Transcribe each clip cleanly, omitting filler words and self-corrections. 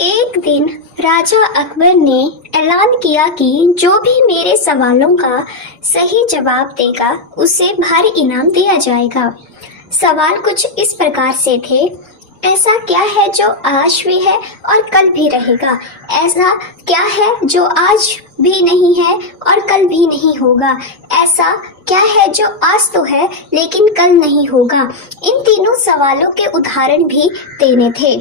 एक दिन राजा अकबर ने ऐलान किया कि जो भी मेरे सवालों का सही जवाब देगा उसे भारी इनाम दिया जाएगा। सवाल कुछ इस प्रकार से थे। ऐसा क्या है जो आज भी है और कल भी रहेगा? ऐसा क्या है जो आज भी नहीं है और कल भी नहीं होगा? ऐसा क्या है जो आज तो है लेकिन कल नहीं होगा? इन तीनों सवालों के उदाहरण भी देने थे।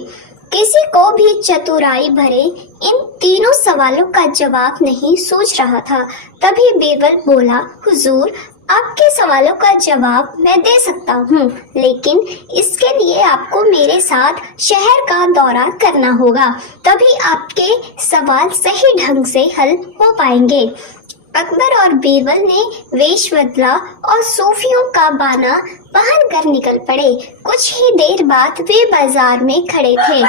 किसी को भी चतुराई भरे इन तीनों सवालों का जवाब नहीं सूझ रहा था। तभी बीरबल बोला, हुजूर, आपके सवालों का जवाब मैं दे सकता हूँ, लेकिन इसके लिए आपको मेरे साथ शहर का दौरा करना होगा, तभी आपके सवाल सही ढंग से हल हो पाएंगे। अकबर और बीरबल ने वेश बदला और सूफियों का बाना पहन कर निकल पड़े। कुछ ही देर बाद वे बाजार में खड़े थे।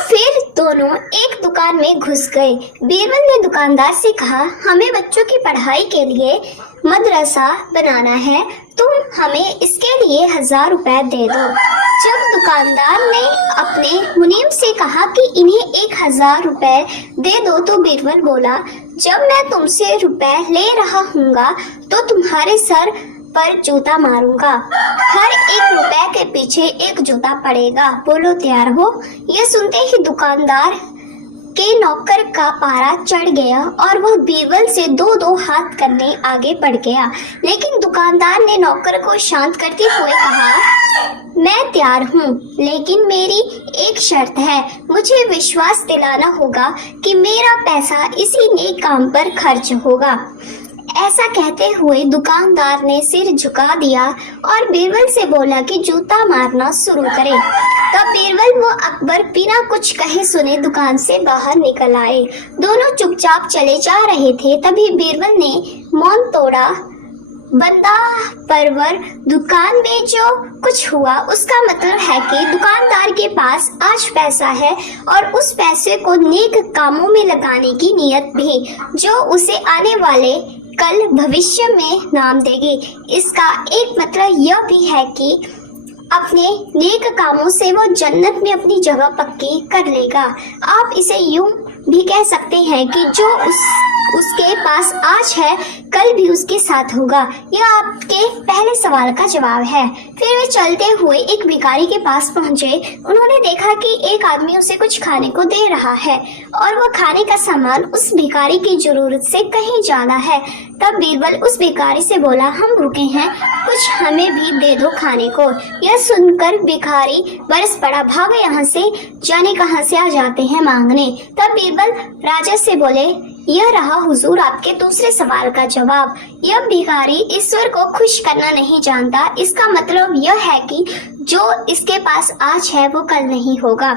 फिर दोनों एक दुकान में घुस गए। बीरबल ने दुकानदार से कहा, हमें बच्चों की पढ़ाई के लिए मदरसा बनाना है, तुम हमें इसके लिए 1000 रुपए दे दो। जब दुकानदार ने अपने मुनीम से कहा कि इन्हें 1000 रुपए दे दो, तो बीरबल बोला, जब मैं तुमसे रुपए ले रहा हूँगा तो तुम्हारे सर पर जूता मारूंगा। हर 1 रुपए के पीछे 1 जूता पड़ेगा। बोलो तैयार हो? यह सुनते ही दुकानदार के नौकर का पारा चढ़ गया और वह बीरबल से 2-2 हाथ करने आगे बढ़ गया। लेकिन दुकानदार ने नौकर को शांत करते हुए कहा, मैं तैयार हूँ, लेकिन मेरी एक शर्त है। मुझे विश्वास दिलाना होगा कि मेरा पैसा इसी नेक काम पर खर्च होगा। ऐसा कहते हुए दुकानदार ने सिर झुका दिया और बीरबल से बोला कि जूता मारना शुरू करे। तब बीरबल व अकबर बिना कुछ कहे सुने दुकान से बाहर निकल आए। दोनों चुपचाप चले जा रहे थे। तभी बीरबल ने मौन तोड़ा, बंदा परवर, दुकान में जो कुछ हुआ उसका मतलब है कि दुकानदार के पास आज पैसा है और उस पैसे को नेक कामों में लगाने की नियत भी, जो उसे आने वाले कल भविष्य में नाम देगी। इसका एक मतलब यह भी है कि अपने नेक कामों से वो जन्नत में अपनी जगह पक्की कर लेगा। आप इसे यूं भी कह सकते हैं कि जो उसके पास आज है कल भी उसके साथ होगा। यह आपके पहले सवाल का जवाब है। फिर वे चलते हुए एक भिखारी के पास पहुंचे। उन्होंने देखा कि एक आदमी उसे कुछ खाने को दे रहा है और वह खाने का सामान उस भिखारी की जरूरत से कहीं ज्यादा है। तब बीरबल उस भिखारी से बोला, हम भूखे हैं, कुछ हमें भी दे दो खाने को। यह सुनकर भिखारी बरस पड़ा, भागो यहाँ से, जाने कहाँ से आ जाते हैं मांगने। तब बीरबल राजा से बोले, यह रहा हुजूर आपके दूसरे सवाल का जवाब। यह भिखारी ईश्वर को खुश करना नहीं जानता। इसका मतलब यह है कि जो इसके पास आज है वो कल नहीं होगा।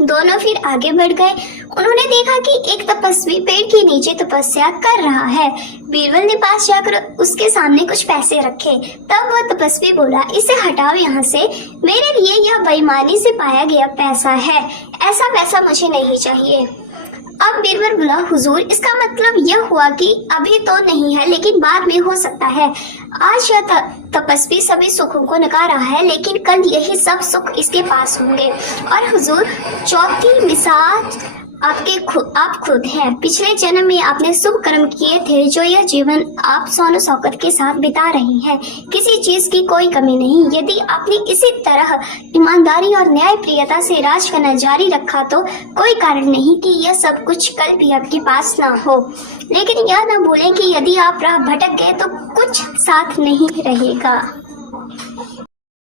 दोनों फिर आगे बढ़ गए। उन्होंने देखा कि एक तपस्वी पेड़ के नीचे तपस्या कर रहा है। बीरबल ने पास जाकर उसके सामने कुछ पैसे रखे। तब वह तपस्वी बोला, इसे हटाओ यहाँ से, मेरे लिए यह बेईमानी से पाया गया पैसा है, ऐसा पैसा मुझे नहीं चाहिए। अब बीरबल बोला, हुजूर, इसका मतलब यह हुआ कि अभी तो नहीं है लेकिन बाद में हो सकता है। आज यह तपस्वी सभी सुखों को नकार रहा है, लेकिन कल यही सब सुख इसके पास होंगे। और हुजूर, चौथी मिसाल आप खुद हैं। पिछले जन्म में आपने शुभ कर्म किए थे, जो यह जीवन आप सोनो शौकत के साथ बिता रहे हैं। किसी चीज की कोई कमी नहीं। यदि आपने इसी तरह ईमानदारी और न्यायप्रियता से राज करना जारी रखा तो कोई कारण नहीं कि यह सब कुछ कल भी आपके पास ना हो। लेकिन यह न भूलें कि यदि आप राह भटक गए तो कुछ साथ नहीं रहेगा।